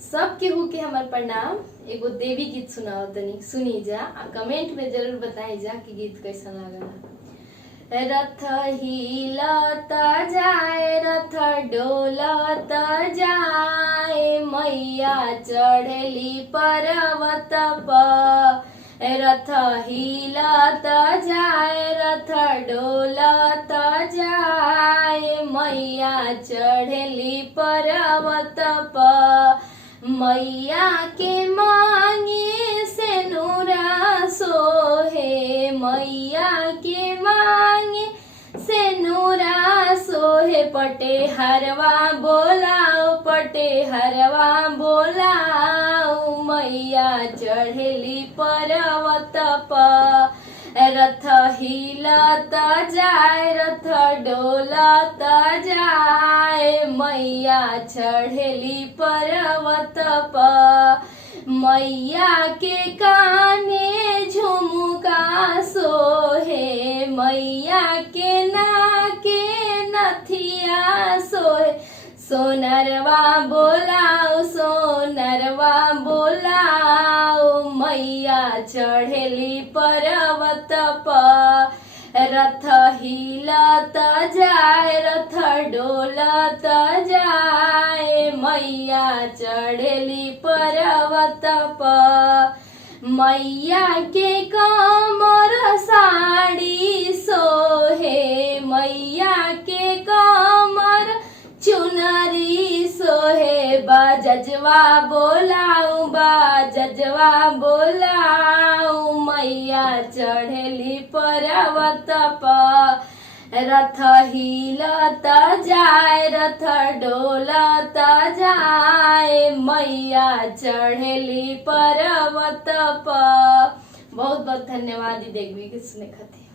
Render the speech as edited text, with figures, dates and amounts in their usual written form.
सब केहू के हमार प्रणाम। एगो देवी गीत सुनाओ तनी, सुनी जा आ कमेंट में जरूर बताई जा कि गीत कैसा लागला। रथ हिलत जाए, रथ डोलत जाए, मैया चढ़ली पर्वत पर। रथ हिलत जाए, रथ डोलत जाए, मैया चढ़ली पर्वत पर। मैया के मांगे से नूरा सोहे, मैया के मांगे से नूरा सोहे। पटे हरवा बोलाओ, पटे हरवा बोलाओ, मैया चढ़ली पर्वत पर। रथ हिलत जाए, रथ डोलत जाए, मैया चढ़ली पर्वत पर। मैया के काने झुमका सोहे, मैया के नाके नथिया सोहे। सोनरवा बोलाओ, सोनरवा बोलाओ, मैया चढ़ली पर्वत पर। रथ हिलत जाए, रथ डोलत जाए, मैया चढ़ली पर्वत पर। मैया के कमर साड़ी सोहे, मैया के कमर चुनरी सोहे। बाजजवा बोलाऊ, बाजजवा बोलाऊ, मैया चढ़ली पर्वत पर। रथ हिलत जाए, रथ डोलत जाए, मैया चढ़ली पर्वत पर। बहुत बहुत धन्यवाद देवी के सुने खातिर।